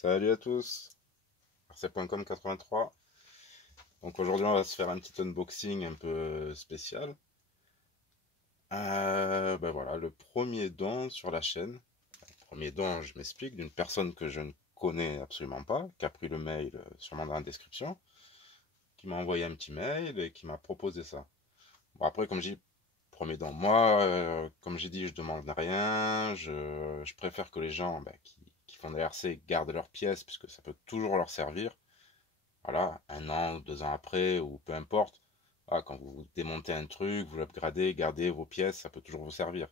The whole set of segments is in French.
Salut à tous, rc.com 83. Donc aujourd'hui on va se faire un petit unboxing un peu spécial. Ben voilà, le premier don sur la chaîne. Premier don, je m'explique, d'une personne que je ne connais absolument pas, qui a pris le mail sûrement dans la description, qui m'a envoyé un petit mail et qui m'a proposé ça. Bon après comme je dis, premier don, moi comme j'ai dit je demande rien, je préfère que les gens qui font des RC gardent leurs pièces puisque ça peut toujours leur servir. Voilà, un an ou 2 ans après, ou peu importe. Voilà, quand vous démontez un truc, vous l'upgradez, gardez vos pièces, ça peut toujours vous servir.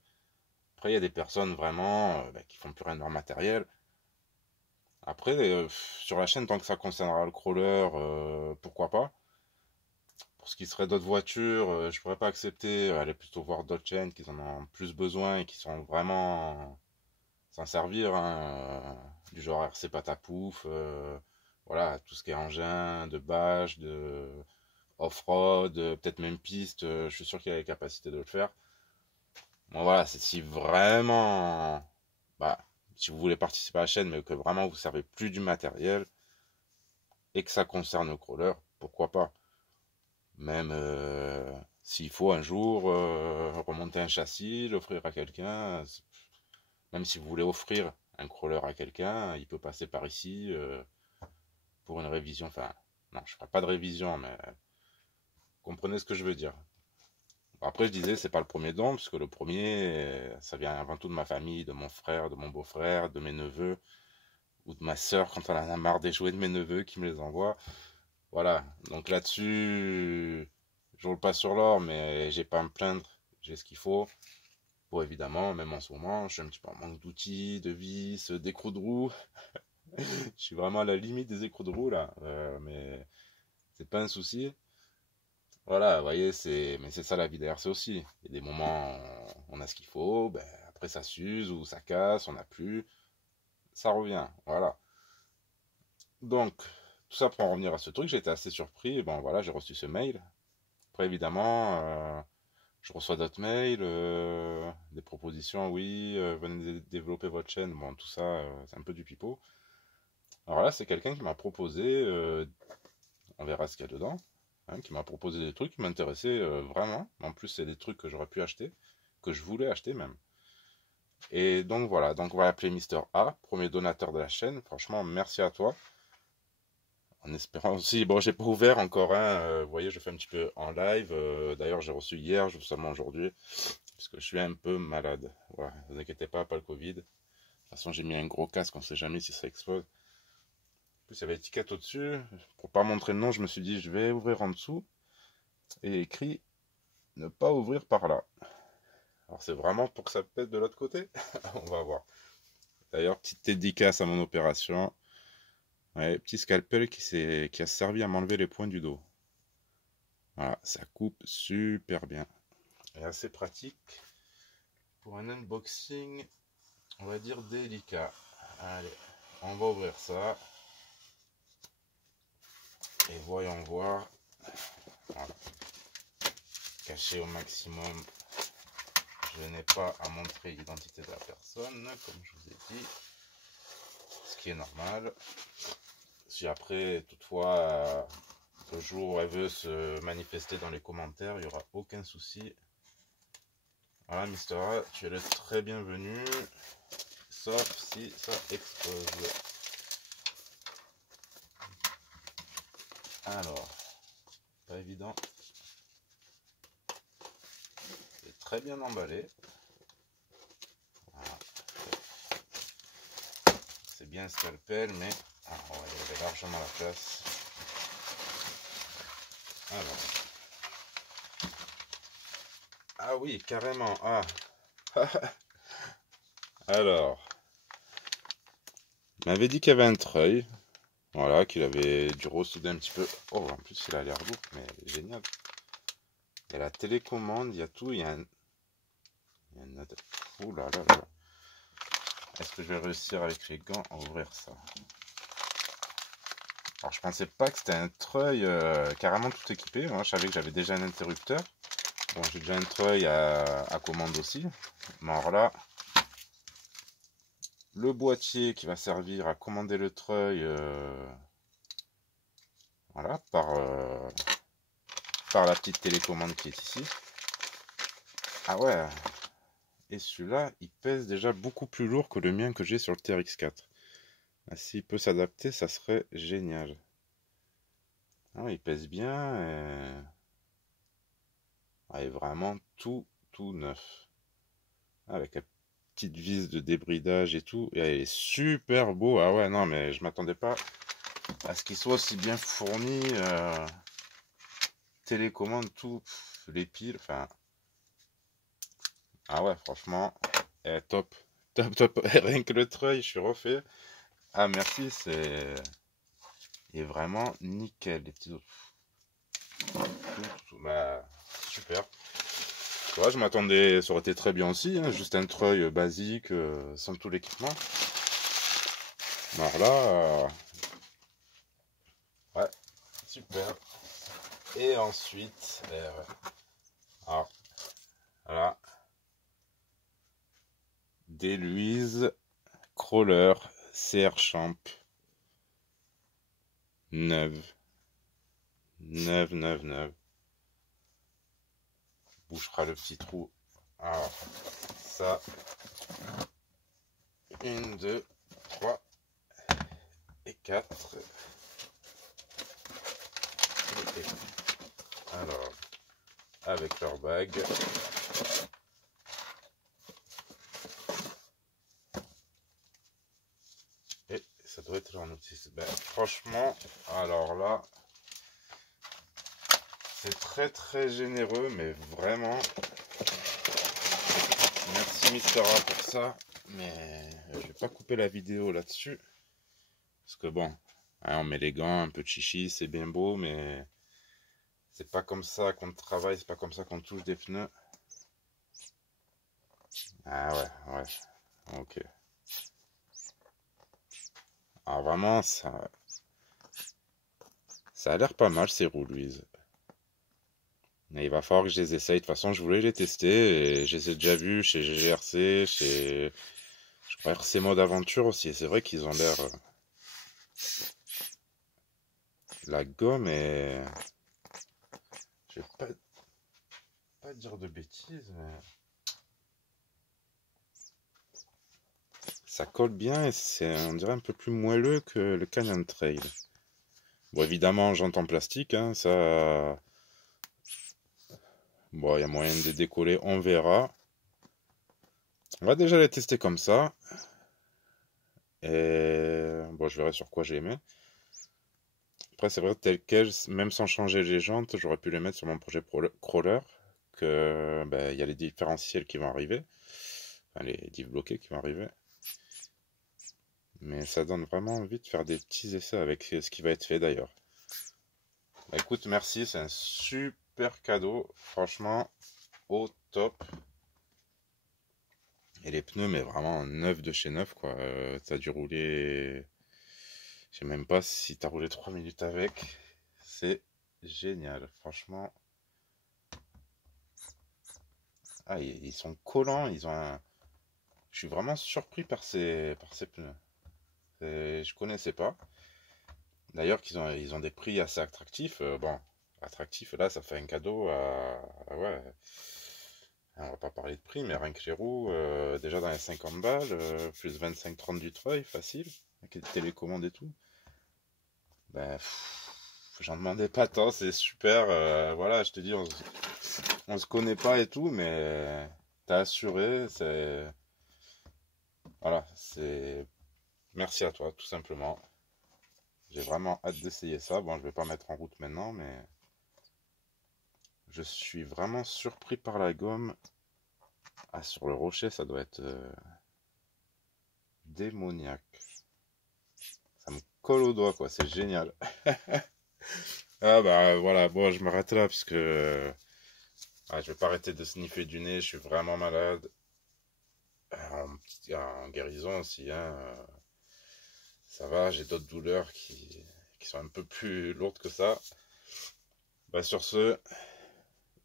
Après, il y a des personnes vraiment qui font plus rien de leur matériel. Après, sur la chaîne, tant que ça concernera le crawler, pourquoi pas. Pour ce qui serait d'autres voitures, je pourrais pas accepter, aller plutôt voir d'autres chaînes qui en ont plus besoin et qui sont vraiment s'en servir, hein, du genre RC Patapouf, voilà, tout ce qui est engin, de bâche, de off-road, peut-être même piste, je suis sûr qu'il a les capacités de le faire. Bon voilà, c'est si vraiment, bah, si vous voulez participer à la chaîne, mais que vraiment vous ne servez plus du matériel et que ça concerne le crawler, pourquoi pas. Même s'il faut un jour remonter un châssis, l'offrir à quelqu'un, même si vous voulez offrir un crawler à quelqu'un, il peut passer par ici pour une révision. Enfin, non, je ne ferai pas de révision, mais comprenez ce que je veux dire. Après, je disais, c'est pas le premier don, parce que le premier, ça vient avant tout de ma famille, de mon frère, de mon beau-frère, de mes neveux, ou de ma soeur quand on en a marre des jouets de mes neveux qui me les envoient. Voilà, donc là-dessus, je roule pas sur l'or, mais j'ai pas à me plaindre, j'ai ce qu'il faut. Bon, évidemment, même en ce moment, je suis un petit peu en manque d'outils, de vis, d'écrous de roue. Je suis vraiment à la limite des écrous de roue, là, mais c'est pas un souci. Voilà, vous voyez, mais c'est ça la vie derrière, c'est aussi. Il y a des moments, on a ce qu'il faut, ben, après ça s'use ou ça casse, on n'a plus, ça revient, voilà. Donc, tout ça pour en revenir à ce truc, j'ai été assez surpris, bon voilà, j'ai reçu ce mail. Après, évidemment, je reçois d'autres mails, des propositions, oui, venez développer votre chaîne, bon, tout ça, c'est un peu du pipeau. Alors là, c'est quelqu'un qui m'a proposé, on verra ce qu'il y a dedans, hein, qui m'a proposé des trucs qui m'intéressaient vraiment. En plus, c'est des trucs que j'aurais pu acheter, que je voulais acheter même. Et donc voilà, donc on va l'appeler Mister A, premier donateur de la chaîne. Franchement, merci à toi. En espérant aussi, bon, j'ai pas ouvert encore un, vous voyez, je fais un petit peu en live. D'ailleurs, j'ai reçu hier, je seulement aujourd'hui, parce que je suis un peu malade. Voilà, ne vous inquiétez pas, pas le Covid. De toute façon, j'ai mis un gros casque, on sait jamais si ça explose. En plus, il y avait l'étiquette au-dessus. Pour pas montrer le nom, je me suis dit, je vais ouvrir en dessous. Et écrit, ne pas ouvrir par là. Alors, c'est vraiment pour que ça pète de l'autre côté. On va voir. D'ailleurs, petite dédicace à mon opération. Ouais, petit scalpel qui a servi à m'enlever les points du dos. Voilà, ça coupe super bien. Et assez pratique pour un unboxing, on va dire délicat. Allez, on va ouvrir ça. Et voyons voir. Voilà. Caché au maximum. Je n'ai pas à montrer l'identité de la personne, comme je vous ai dit. Ce qui est normal. Si après, toutefois, le jour où elle veut se manifester dans les commentaires, il n'y aura aucun souci. Voilà, Mister A, tu es le très bienvenu, sauf si ça explose. Alors, pas évident. C'est très bien emballé. Voilà. C'est bien scalpel, mais on va y aller largement à la place. Alors. Ah oui, carrément. Ah. Alors. Il m'avait dit qu'il y avait un treuil. Voilà, qu'il avait dû ressouder un petit peu. Oh, en plus, il a l'air lourd, mais génial. Il y a la télécommande, il y a tout. Il y a un. Ouh là là là. Est-ce que je vais réussir avec les gants à ouvrir ça? Alors, je pensais pas que c'était un treuil carrément tout équipé. Moi, je savais que j'avais déjà un interrupteur. Bon, j'ai déjà un treuil à commande aussi. Mais alors là, le boîtier qui va servir à commander le treuil, voilà, par la petite télécommande qui est ici. Ah ouais, et celui-là, il pèse déjà beaucoup plus lourd que le mien que j'ai sur le TRX4. Ah, s'il peut s'adapter, ça serait génial. Ah ouais, il pèse bien et... Ah, il est vraiment tout neuf. Avec la petite vis de débridage et tout. Et il est super beau. Ah ouais, non, mais je m'attendais pas à ce qu'il soit aussi bien fourni. Télécommande, tout. Les piles, enfin... Ah ouais, franchement, top. Top, top. Rien que le treuil, je suis refait. Ah, merci, c'est... Il est vraiment nickel, les petits... Bah, super. Tu vois, je m'attendais, ça aurait été très bien aussi, hein, juste un treuil basique, sans tout l'équipement. Alors là, ouais, super. Et ensuite, alors, voilà, des Louise Crawler CR Champ neuve, neuve. Bouchera le petit trou. Alors, ça, 1, 2, 3 et 4. Alors, avec leur bague. Et ça doit être en outil. Ben, franchement, alors là, c'est très généreux, mais vraiment, merci Mister A pour ça. Mais je vais pas couper la vidéo là-dessus. Parce que bon, hein, on met les gants, un peu de chichi, c'est bien beau, mais c'est pas comme ça qu'on travaille, c'est pas comme ça qu'on touche des pneus. Ah ouais, ok. Alors vraiment, ça a l'air pas mal ces roues Louise. Mais il va falloir que je les essaye. De toute façon, je voulais les tester et je les ai déjà vus chez GGRC, chez je crois RC Mode Aventure aussi. Et c'est vrai qu'ils ont l'air. La gomme est. Je vais pas dire de bêtises, mais. Ça colle bien et c'est, on dirait, un peu plus moelleux que le Canyon Trail. Bon, évidemment, jante en plastique, hein, ça. Bon, il y a moyen de décoller, on verra. On va déjà les tester comme ça. Et bon, je verrai sur quoi j'ai aimé. Après, c'est vrai, tel quel, même sans changer les jantes, j'aurais pu les mettre sur mon projet crawler. Que ben, y a les différentiels qui vont arriver. Enfin, les diff bloqués qui vont arriver. Mais ça donne vraiment envie de faire des petits essais avec ce qui va être fait d'ailleurs. Bah, écoute, merci, c'est un super cadeau. Franchement, au top. Et les pneus, mais vraiment neuf de chez neuf, quoi. T'as dû rouler. Je sais même pas si t'as roulé 3 minutes avec. C'est génial, franchement. Ah, ils sont collants, ils ont un... Je suis vraiment surpris par ces pneus. Je connaissais pas. D'ailleurs, ils ont des prix assez attractifs. Bon, attractif, là, ça fait un cadeau ouais. On va pas parler de prix, mais rien que les roues, déjà dans les 50 balles, plus 25-30 du treuil, facile, avec les télécommandes et tout. Ben, j'en demandais pas tant, c'est super. Voilà, je te dis, on se connaît pas et tout, mais t'as assuré, c'est. Voilà, c'est. Merci à toi, tout simplement. J'ai vraiment hâte d'essayer ça. Bon, je vais pas mettre en route maintenant, mais je suis vraiment surpris par la gomme. Ah, sur le rocher, ça doit être démoniaque. Ça me colle au doigt, quoi. C'est génial. Ah bah voilà, bon, je m'arrête là parce que je vais pas arrêter de sniffer du nez. Je suis vraiment malade. En guérison aussi, hein. Ça va, j'ai d'autres douleurs qui sont un peu plus lourdes que ça. Bah sur ce,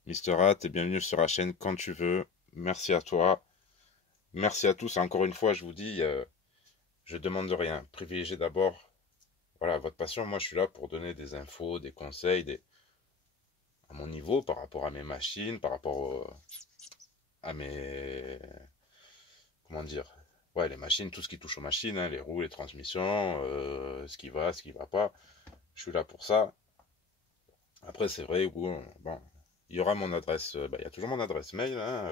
Mister A, t'es bienvenu sur la chaîne quand tu veux. Merci à toi. Merci à tous. Encore une fois, je vous dis, je demande rien. Privilégiez d'abord, voilà, votre passion. Moi, je suis là pour donner des infos, des conseils, à mon niveau, par rapport à mes machines, par rapport à mes, comment dire, ouais, les machines, tout ce qui touche aux machines, hein, les roues, les transmissions, ce qui va pas. Je suis là pour ça. Après, c'est vrai, bon, il y aura mon adresse, il y a toujours mon adresse mail, hein,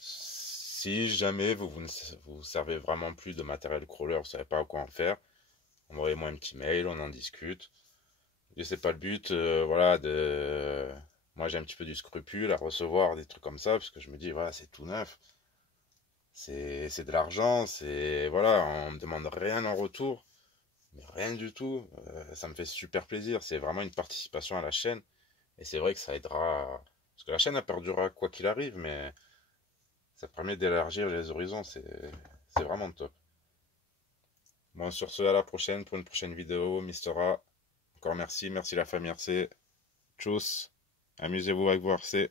si jamais vous ne vous servez vraiment plus de matériel crawler, vous savez pas quoi en faire, envoyez-moi un petit mail, on en discute. Et c'est pas le but, voilà, moi j'ai un petit peu du scrupule à recevoir des trucs comme ça, parce que je me dis, voilà, c'est tout neuf, c'est de l'argent, c'est, voilà, on me demande rien en retour, mais rien du tout, ça me fait super plaisir, c'est vraiment une participation à la chaîne, et c'est vrai que ça aidera, parce que la chaîne elle perdurera quoi qu'il arrive, mais ça permet d'élargir les horizons, c'est vraiment top. Bon, sur ce, à la prochaine pour une prochaine vidéo, Mister A. Encore merci, merci la famille RC. Tchuss, amusez-vous avec vos RC.